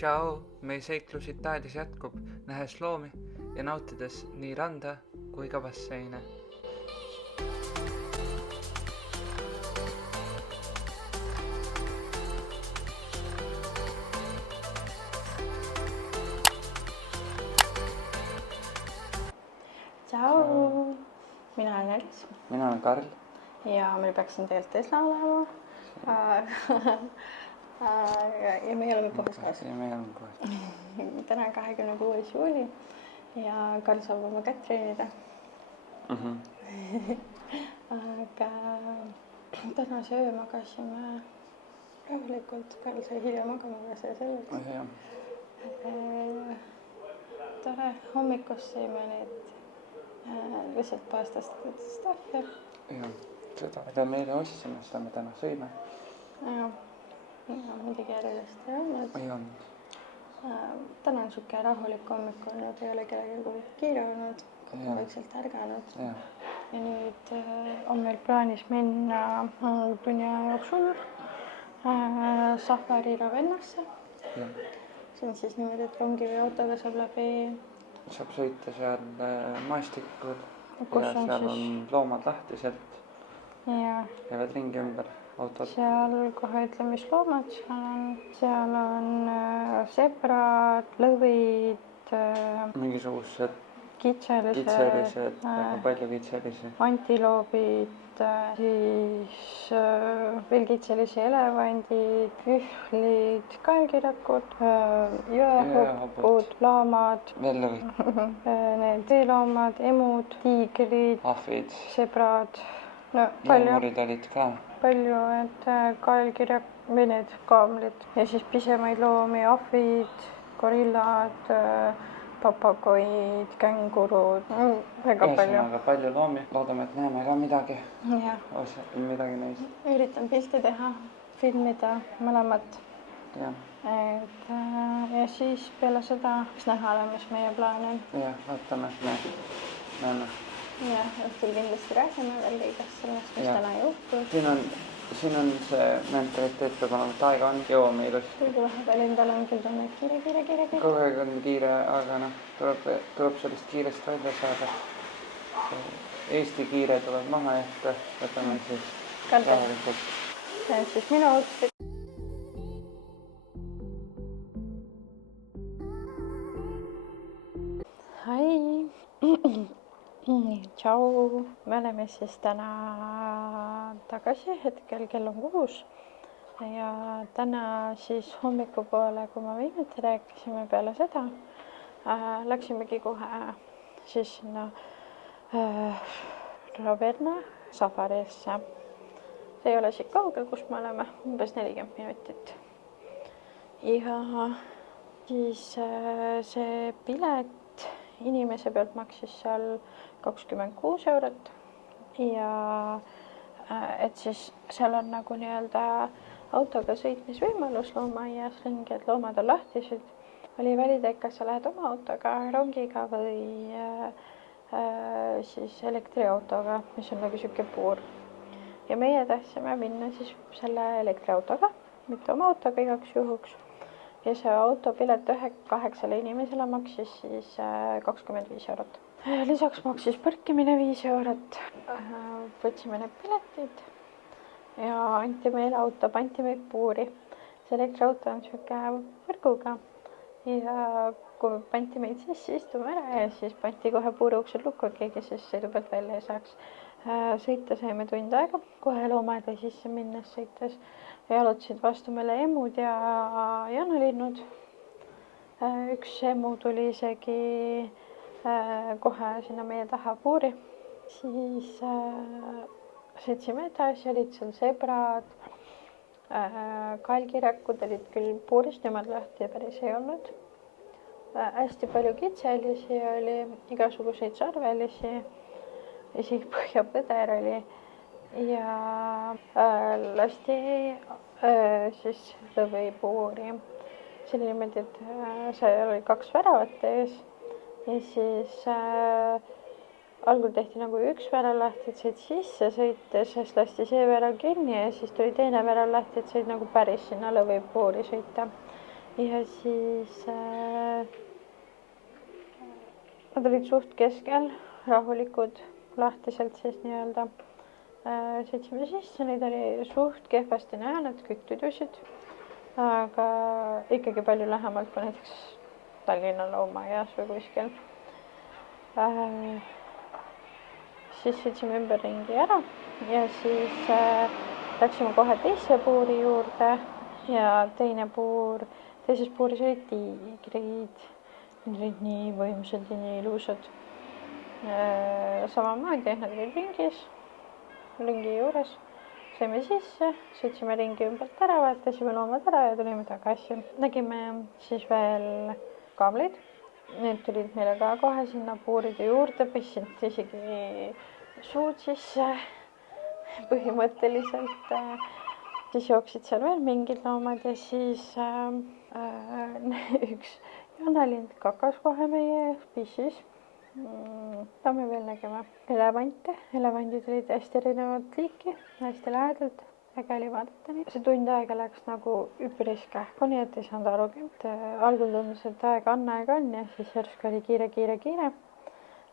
Tšau, meie seiklus Itaalias jätkub, nähes loomi ja nautides nii randa kui ka basseine. Tšau, mina olen Elis Mina olen Karl. ja meil peaks siin tegelikult Tesla olema. Ja me oleme puhkuskoos. Ja me oleme koos. Täna on 26. juuli ja Karl saab oma kätt treenida. Aga tänase öö magasime rahulikult. Karl sai hilja magama, aga see selleks. Tore, hommikust sõime neid lihtsalt paastast staffi. Ja, seda mida meile ostsime, seda me täna sõime. Ja midagi erilist ei olnud. Ei olnud. Täna on siuke rahulik hommik olnud, ei ole kellelgi kiire olnud, vaikselt ärganud. Ja nüüd on meil plaanis minna tunni aja jooksul Safari Ravennasse. See on siis niimoodi, et rongi või autoga saab läbi. Saab sõita seal maastikul Kus ja seal on loomad lahtiselt. Ja Jäävad ringi ümber autod. seal kohe ütle, mis loomad seal on sebrad, lõvid, Mingisugused kitselised, väga palju kitselisi. antiloobid, siis veel kitselisi elevandid, ühlid, kaelkirjakud, jõehopud, laamad, Veel lõvid. need veeloomad, emud, tiigrid, Ahvid. sebrad, no palju. Loomurid olid ka. Palju, et kaelkirjak või need kaamlid ja siis pisemaid loomi, ahvid, gorillad, papagoid, kängurud, väga palju. Ühesõnaga palju loomi. Loodame, et näeme ka midagi. Ja. Midagi neist. Üritan pilti teha, filmida mõlemat. Ja. Ja siis peale seda näha oleme, mis meie plaan on. Ja, vaatame, näeme. Ja, õhtul kindlasti räägime veel kõigest sellest, mis täna juhtus. Siin on see mentaliteet peab olema, et aega on, jõuame ilusti. Kuigi vahepeal endal on küll tunne, et kiire. Kogu aeg on kiire, aga tuleb sellest kiirest välja saada. Eesti kiire tuleb maha jätta, võtame siis rahulikult. See on siis minu outfit. Hai! Tšau! Me oleme siis täna tagasi, hetkel kell on 6 ja täna siis hommikupoole, kui ma viimati rääkisime peale seda, läksimegi kohe siis sinna Ravenna safarisse. See ei ole siit kaugel, kus me oleme, umbes 40 minutit. Ja siis see pilet inimese pealt maksis seal 26 eurot ja et siis seal on nagu nii-öelda autoga sõitmisvõimalus loomaaias ringi, et loomad on lahtised. Oli valida, et kas sa lähed oma autoga, rongiga või siis elektriautoga, mis on nagu siuke puur. Ja meie tahtsime minna siis selle elektriautoga, mitte oma autoga igaks juhuks. Ja see autopilet 8 inimesele maksis siis 25 eurot. Lisaks maksis parkimine 5 eurot. Võtsime need piletid ja anti meile auto, panti meid puuri. See elektriauto on siuke võrguga ja kui panti meid sisse, istume ära ja siis panti kohe puuri uksed lukku, et keegi siis sõidu pealt välja ei saaks. Sõita saime tund aega, kohe loomade sisse minnes sõites. Jalutasid vastu meile emud ja janalinnud. Üks emu tuli isegi kohe sinna meie taha puuri. Siis sõitsime edasi, olid seal sebrad, kaelkirjakud olid küll puurist, nemad lahti ja päris ei olnud. Hästi palju kitselisi oli, igasuguseid sarvelisi, isegi põhjapõder oli. Ja lasti siis lõvipuuri. See oli niimoodi, et seal oli 2 väravat ees ja siis algul tehti nagu üks värav lahti, et said sisse sõita, siis lasti see värav kinni ja siis tuli teine värav lahti, et said nagu päris sinna lõvipuuri sõita. ja siis nad olid suht keskel, rahulikud, lahtiselt siis nii-öelda. Sõitsime sisse, neid oli suht kehvasti näha, nad kõik tüdusid, aga ikkagi palju lähemalt kui näiteks Tallinna loomaaias või kuskil. Siis sõitsime ümberringi ära ja siis läksime kohe teise puuri juurde ja teises puuris olid tiigrid. Nad olid nii võimsad ja nii ilusad. Samamoodi nad olid ringi juures. Saime sisse, sõitsime ringi ümbert ära, vaatasime loomad ära ja tulime tagasi. Nägime siis veel kaamleid. Need tulid meile ka kohe sinna puuride juurde, pistsid isegi suud sisse põhimõtteliselt. Siis jooksid seal veel mingid loomad ja siis üks joonalind kakas kohe meie ees, pissis. Mida me veel nägime? Elevante. Elevandid olid hästi erinevat liiki, hästi lähedalt. Äge oli vaadata neid. See tund aega läks nagu üpris kähku, nii et ei saanud arugi. Algul tundus, et aega on ja siis järsku oli kiire.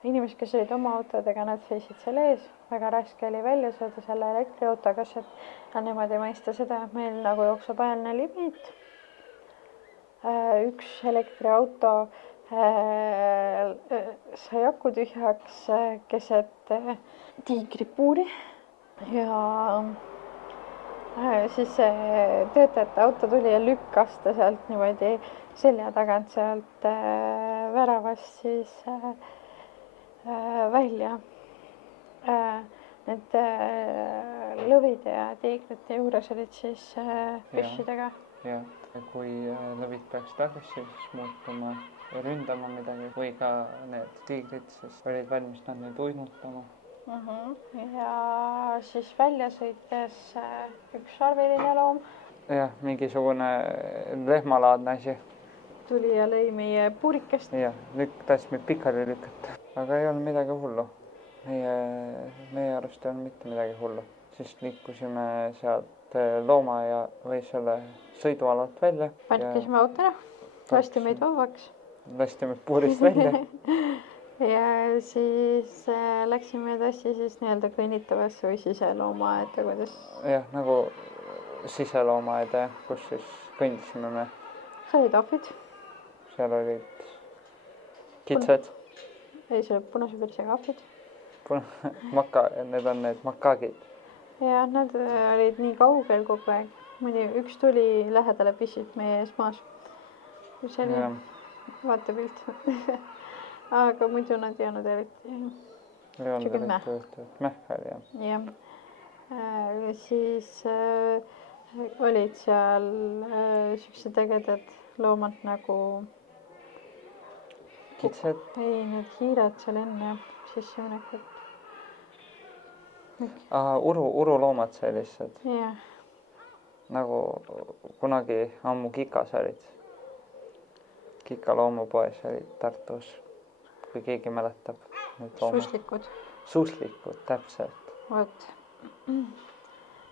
Inimesed, kes olid oma autodega, nad seisid seal ees. Väga raske oli välja saada selle elektriautoga, sest nemad ei mõista seda, et meil nagu jookseb ajaline limiit. Üks elektriauto sai aku tühjaks keset tiigripuuri ja siis töötajate auto tuli ja lükkas ta sealt niimoodi selja tagant sealt väravast siis välja. Need lõvid ja tiigrite juures olid siis püssidega. Ja kui lõvid peaksid agressiivseks muutuma ja ründama midagi või ka need tiigrid, siis olid valmis nad nüüd uinutama. Ja siis välja sõites üks arviline loom. Jah, mingisugune lehmalaadne asi. Tuli ja lõi meie puurikest. Jah, tahtis meid pikali lükata. Aga ei olnud midagi hullu. Meie arust ei olnud mitte midagi hullu. Siis liikusime sealt looma ja või selle sõidualalt välja. Parkisime autona, lasti meid vabaks. Lasti meid puurist välja. Ja siis läksime edasi siis nii-öelda kõnnitavasse või siseloomaaeda, kuidas? Jah, nagu siseloomaaeda, kus siis kõndisime me. Seal olid ahvid. Seal olid kitsed. Ei, seal olid punase pirsega ahvid. Need on need makaagid. Ja nad olid nii kaugel kogu aeg. Mõni üks tuli lähedale pissid meie ees maas. See oli vaatepilt. Aga muidu nad ei olnud eriti. Ei olnud eriti mähkad, jah. Jah. Siis olid seal siuksed ägedad loomad nagu kitsed. Ei, need hiired seal enne sisseminekut. Uruloomad sellised. Jah. Nagu kunagi ammu Kikas olid. Kika loomapoes olid Tartus. Kui keegi mäletab. Suuslikud, täpselt. Vot.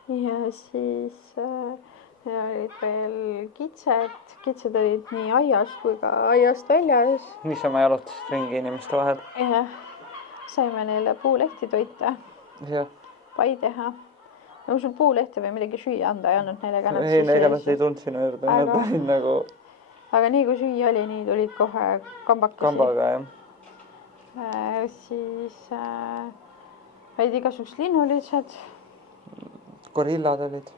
Ja siis olid veel kitsed. Kitsed olid nii aias kui ka aiast väljas. Niisama jalutasid ringi inimeste vahel. Jah. Saime neile puulehti toita. Jah. Pai teha. No sul puulehti või midagi süüa anda ei olnud neile ka nad siis. Ega nad ei tulnud sinu juurde. Nad olid nagu... Aga nii kui süüa oli, nii tulid kohe kambakesi. Kambaga, jah. Siis olid igasugused linnulitsad. Gorillad olid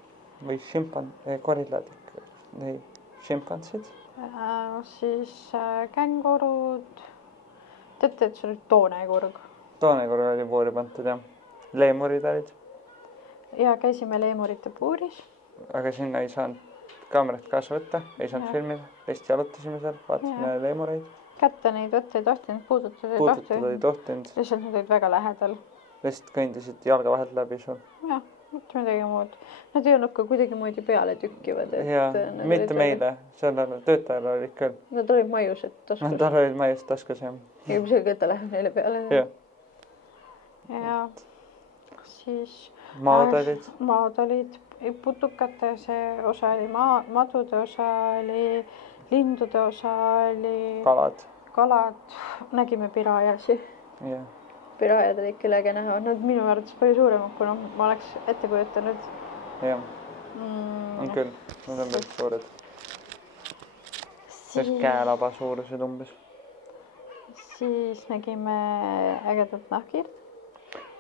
või šimpansid. Siis kängurud. Teate, et sul oli toonekurg. Toonekurg oli puuri pantud, jah. Leemurid olid. Ja käisime leemurite puuris. Aga sinna ei saanud kaamerat kaasa võtta, ei saanud filmida. Hästi jalutasime seal, vaatasime leemureid. Kätte neid võtta ei tohtinud, puudutada ei tohtinud. Lihtsalt nad olid väga lähedal. Lihtsalt kõndisid jalga vahelt läbi sul. Jah, mitte midagi muud. Nad ei olnud ka kuidagi moodi peale tükkivad. Jaa, mitte meile. Sellele töötajale olid küll. Nad olid maiused taskus. Nad olid maiused taskus, jah. Ja kui selge, et ta läheb neile peale. Jah. Ja siis... Maad olid. Putukate see osa oli madude osa oli lindude osa oli kalad. Nägime pirajasi. Jah. Pirajad olid küll äge näha, nad minu arvates palju suuremad, kui ma oleks ette kujutanud. Jah, on küll, nad on päris suured. Sest käelaba suurused umbes. Siis nägime ägedat nahkhiirt.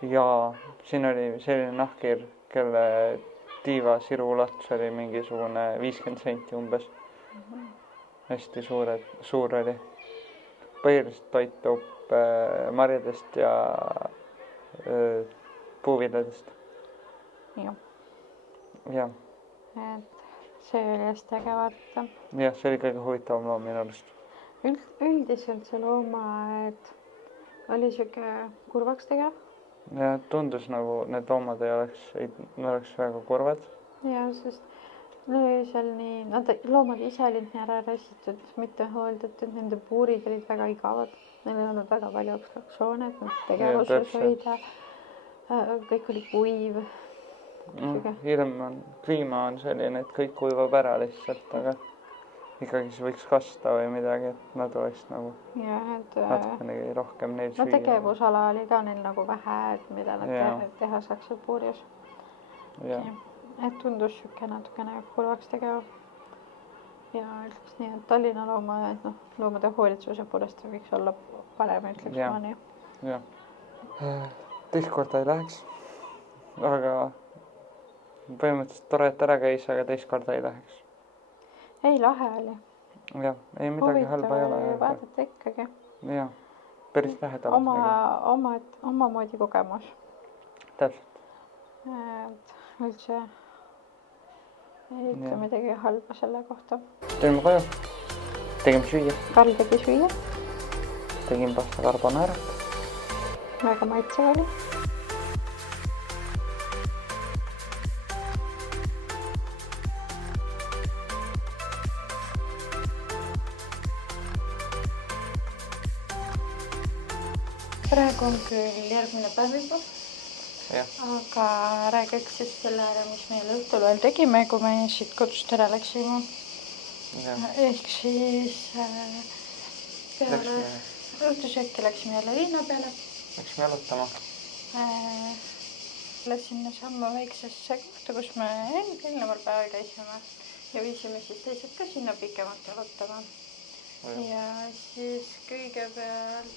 Jaa, siin oli selline nahkhiir, kelle tiiva siru ulatus oli mingisugune 50 senti umbes. Hästi suur oli. Põhiliselt toitub marjadest ja puuviljadest. Jah. Et see oli hästi äge vaadata. Jah, see oli kõige huvitavam loom minu arust. Üldiselt see looma, et oli siuke kurvaks tegev. Ja tundus nagu need loomad oleks väga kurvad. Ja, sest oli seal nii, loomad ise olid nii ära räsitud, mitte hooldatud, nende puurid olid väga igavad. Neil ei olnud väga palju obstruktsioone, et nad tegevuses hoida. Kõik oli kuiv. Kliima on selline, et kõik kuivab ära lihtsalt, aga ikkagi see võiks kasta või midagi, et nad oleks nagu natukenegi rohkem neil süüa. Tegevusala oli ka neil nagu vähe, et mida nad teha saaks seal puurjus. Et tundus siuke natukene kurvaks tegev. Ja ütleks nii, et Tallinna loomade hoolitsuse poolest võiks olla parem, ütleks ma nii. Jah. Teist korda ei läheks, aga põhimõtteliselt tore, et ära käis, aga teist korda ei läheks. Ei, lahe oli. Jah, ei midagi halba ei ole. Vaadata ikkagi. Jah, päris lähedalt. Omamoodi kogemus. Täpselt. Üldse ei ütle midagi halba selle kohta. Teeme koju. Tegime süüa. Karl tegi süüa. Tegin pasta carbonaarat. Väga maitsev oli. Praegu on küll järgmine päev juba. Aga räägiks siis selle ära, mis meil õhtul veel tegime, kui me siit kodust ära läksime. Ehk siis peale õhtusööki läksime jälle linna peale. Läksime jalutama. Läksime samma väiksesse kohta, kus me eelneval päeval käisime ja viisime siis teised ka sinna pikemalt jalutama. Ja siis kõigepealt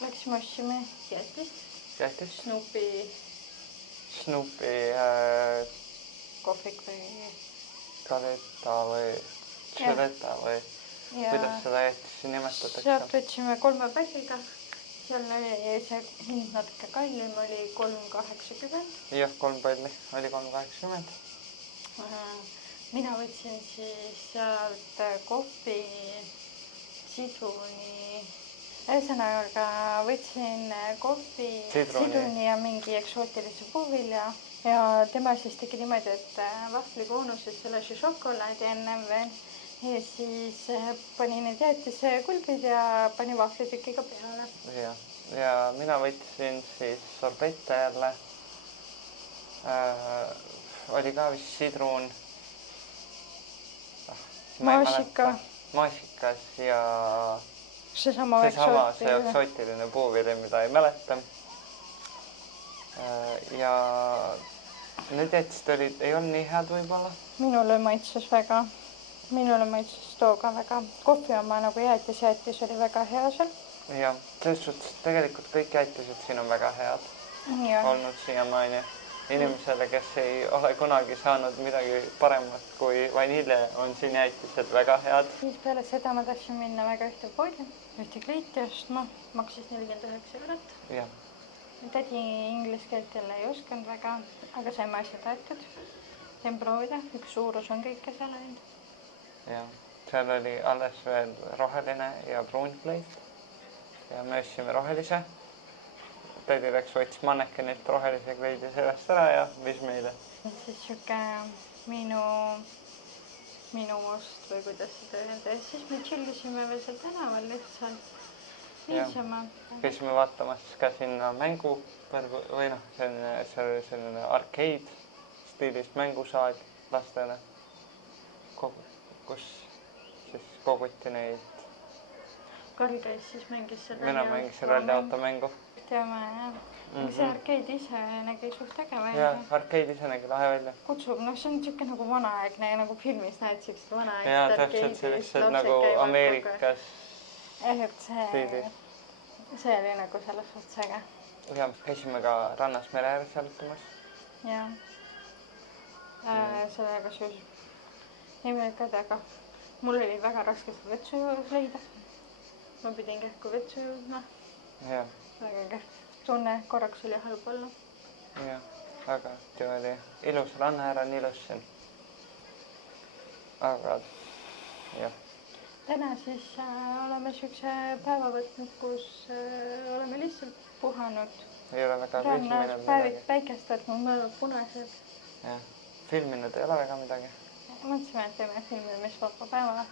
läksime ostsime jäätist. Snoopy kohvik või galeta või tšeleta või kuidas seda jäätist nimetatakse? Sealt võtsime 3 päsiga. Seal oli see hind natuke kallim, oli 3,80. Jah, 3 palli oli 3,80. Mina võtsin siis sealt kohvi, sidruni. Ühesõnaga võtsin kohvi, sidruni ja mingi eksootilise puuvilja ja tema siis tegi niimoodi, et vahvlikoonuses selle šokolaadi ennem veel ja siis pani need jäätise kulbid ja pani vahvlitükiga peale. Ja mina võtsin siis sorbette jälle. Oli ka vist sidrun. Maasikas ja seesama eksootiline puuvilja, mida ei mäleta. Ja need jäätised ei olnud nii head võib-olla. Minule maitses too ka väga. Kohvi oma nagu jäätis oli väga hea seal. Jah, selles suhtes tegelikult kõik jäätised siin on väga head olnud siiamaani. Inimesele, kes ei ole kunagi saanud midagi paremat kui vanilje, on siin jäätised väga head. Siis peale seda ma tahtsin minna väga ühte poodi, ühte kleiti ostma, maksis 49 eurot. Tädi inglise keelt jälle ei osanud väga, aga saime asja taetud. Sain proovida, üks suurus on kõike seal ainult. Seal oli alles veel roheline ja pruun kleit ja me ostsime rohelise. Tädi läks võttis mannekenilt rohelise kleidi sellest ära ja viis meile. Siis siuke minu ost või kuidas seda öelda. Siis me chillisime veel seal tänaval lihtsalt niisama. Käisime vaatamas ka sinna mängu või selline arcade stiilis mängusaal lastele, kus koguti neid. Karl käis siis mängis seal mina mängisin ralliautomängu. teame jah. See arkeed ise nägi suht äge välja. Jaa, arkeed ise nägi lahe välja. Kutsub, see on niisugune nagu vanaaegne, nagu filmis näed siuksed vanaaegsed jaa, täpselt sellised nagu Ameerikas. Et see oli nagu selles suhtes äge. Ja käisime ka rannas mere ääres jalutamas. Jah. See oli väga süus. Nimelt aga mul oli väga raske seda vetsu leida. Ma pidin kähku vetsu jõudma. Jah. Väga kähk tunne, korraks oli halb olla. Jah, aga see oli ilus ranna ära, on ilus siin. Aga jah. Täna siis oleme siukse päeva võtnud, kus oleme lihtsalt puhanud. Ei ole väga rannas päikest võtnud, mõelnud punased. Jah, filminud ei ole väga midagi. Mõtlesime, et teeme filmimisvaba päeva.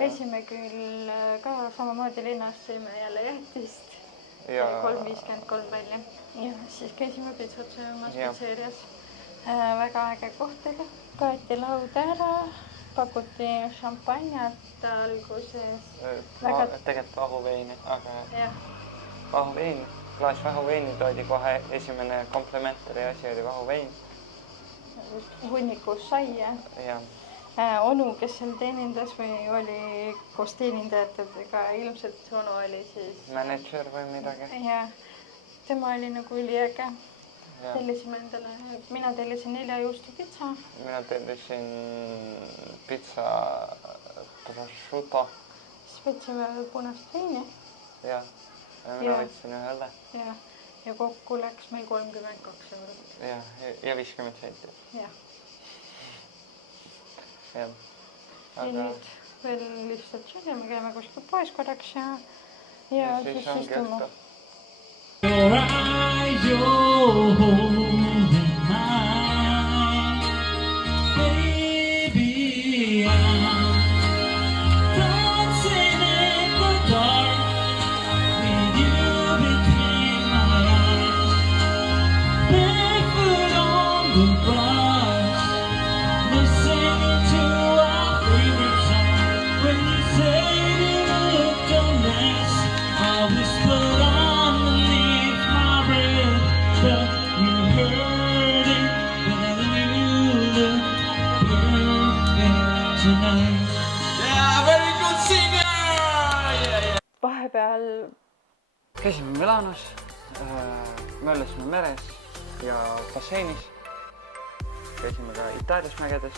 Käisime küll ka samamoodi linnas, sõime jälle jätist. 3.53 välja. Ja siis käisime pitsat söömas pitseerias. Väga äge koht oli. Kaeti laud ära, pakuti šampanjat alguses. Tegelikult vahuveini, aga vahuvein, klaas vahuveini toodi kohe esimene komplementari asi oli vahuvein. Hunnikus saia. Jah. Onu, kes seal teenindas või oli koos teenindajatega, ilmselt onu oli siis... Manager või midagi. Ja, tema oli nagu üliäge. Tellisime endale, mina tellisin 4 juustu pitsa. Mina tellisin pitsa prosciutto. Siis võtsime punast veini. Ja, mina võtsin ühe õlle. Ja kokku läks meil 32 eurot. Ja 50 senti. Jah. Ja nüüd veel lihtsalt sööme, käime kuskil poes korraks ja siis istume. Your eyes, your holding mine. Baby, I'm dancing in the dark with you between my eyes. Barefoot on the grass, listening to our favorite song. When you say you looked a mess, I whispered underneath my breath, but you heard it whenever you look perfect tonight. Yeah, very good singer! Vahepeal käisime Milanos, möllasime meres ja basseinis. Käisime ka Itaalias mägedes.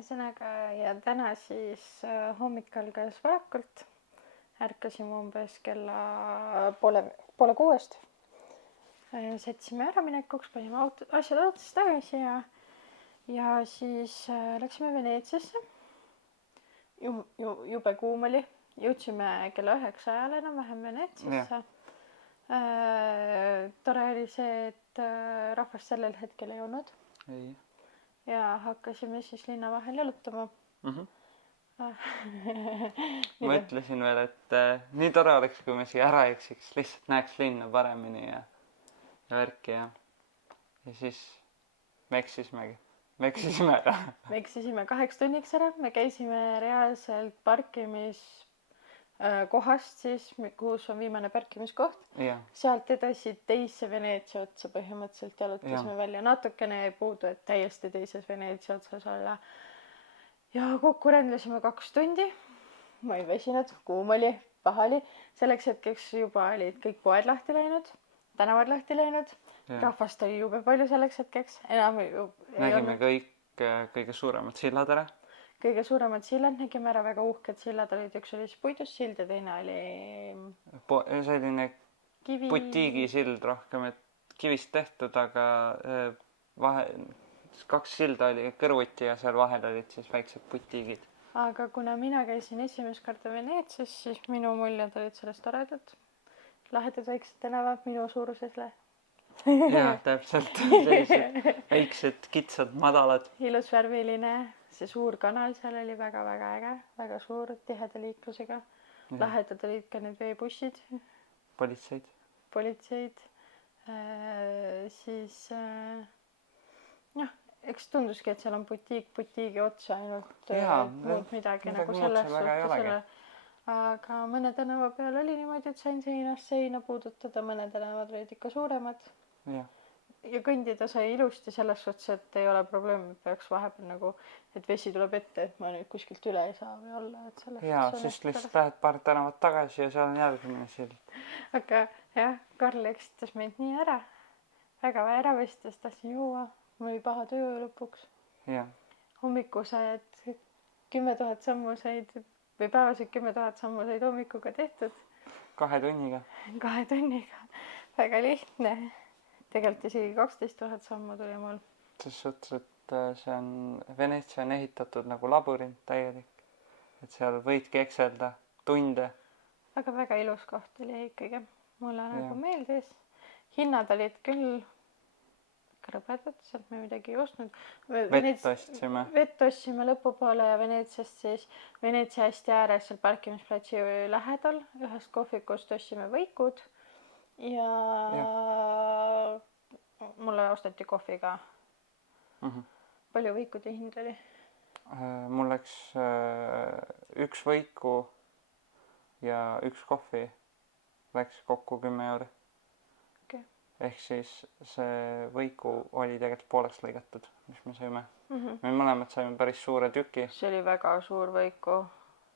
Ühesõnaga ja täna siis hommik algas varakult. Ärkasime umbes kella poole 6. Sätsime äraminekuks, panime asjad autosse tagasi ja siis läksime Veneetsiasse. Jube kuum oli. Jõudsime kella 9 ajal enam-vähem Veneetsiasse. tore oli see, et rahvast sellel hetkel ei olnud. Ei. Ja hakkasime siis linna vahel jalutama. Ma ütlesin veel, et nii tore oleks, kui me siia ära eksiks, lihtsalt näeks linna paremini ja värki ja siis me eksisime ära. Me eksisime 2 tunniks ära, me käisime reaalselt parkimiskohast siis, kus on viimane parkimiskoht. Sealt edasi teise Veneetsia otsa põhimõtteliselt jalutasime välja. Natukene jäi puudu, et täiesti teises Veneetsia otsas olla. Ja kokku rändlasime 2 tundi. Ma ei väsinud, kuum oli, paha oli. Selleks hetkeks juba olid kõik poed lahti läinud, tänavad lahti läinud. Rahvast oli jube palju selleks hetkeks. Nägime kõik kõige suuremad sillad ära. Kõige suuremad sillad nägime ära, väga uhked sillad olid. Üks oli puidust sild ja teine oli selline butiigisild rohkem, et kivist tehtud, aga 2 silda oli kõrvuti ja seal vahel olid siis väiksed butiigid. Aga kuna mina käisin esimest korda Veneetsias, siis minu muljed olid sellest toredad. Lahedad väiksed tänavad minu suurusesele. Jah, täpselt. Sellised väiksed, kitsad, madalad. Ilus värviline. See suur kanal seal oli väga-väga äge. Väga suur, tiheda liiklusega. Lahedad olid ka need veebussid. Politseid. Siis eks tunduski, et seal on butiigi otsa ainult muud midagi nagu selles suhtes. Aga mõne tänava peal oli niimoodi, et sain seinast seina puudutada. Mõne tänavad olid ikka suuremad. Ja kõndida sai ilusti selles suhtes, et ei ole probleemi, peaks vahepeal nagu, et vesi tuleb ette, et ma nüüd kuskilt üle ei saa või olla. Siis lihtsalt lähed paar tänavat tagasi ja seal on järgmine sild. Aga jah, Karl eksitas meid nii ära. Väga ära võstas, tahtsin juua. Mul oli paha töö lõpuks. Hommiku sajad 10 000 sammu said või päevasid 10 000 sammu said hommikuga tehtud. 2 tunniga. 2 tunniga. Väga lihtne. Tegelikult isegi 12 000 sammu tuli mul. Selles suhtes, et see on Veneetsia on ehitatud nagu labürint täielik. Et seal võidki ekselda tunde. Aga väga ilus koht oli ikkagi. Mulle nagu meeldis. Hinnad olid küll rõbedad, sealt me midagi ei ostnud. Vett ostsime lõpupoole ja Veneetsiast siis Veneetsia hästi ääres seal parkimisplatsi lähedal. Ühest kohvikust ostsime võikud ja mulle osteti kohvi ka. Palju võikude hind oli? Mul läks 1 võiku ja 1 kohvi läks kokku 10 €. Ehk siis see võiku oli tegelikult pooleks lõigatud, mis me sõime. Me mõlemad saime päris suure tüki. See oli väga suur võiku.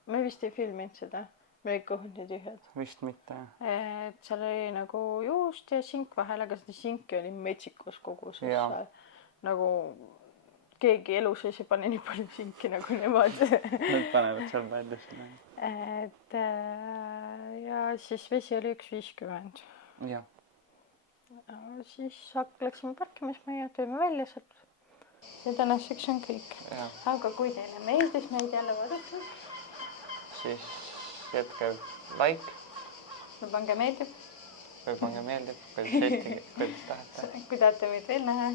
Me vist ei filminud seda. Me ei kõhnud nii tühjad. Vist mitte, jah. Et seal oli nagu juust ja sink vahel, aga seda sinki oli metsikus koguses. Nagu keegi elu sees ei pane nii palju sinki nagu nemad. Nad panevad seal palju sinna. Ja siis vesi oli 1,50. Jah. Siis läksime parkimismajja, tõime välja sealt. Ja tänaseks on kõik. Aga kui teile meeldis meid jälle vaadata, siis jätke like. Või pange meeldib. Kuidas tahate. Kui tahate meid veel näha.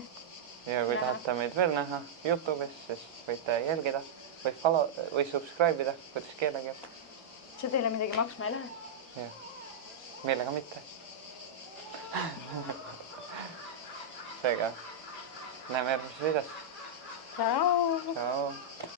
Ja kui tahate meid veel näha YouTube'is, siis võite jälgida või subscribe ida, kuidas keelegi. See teile midagi maksma ei lähe? Jah, meile ka mitte. Seega, näeme järgmises videos. Ciao!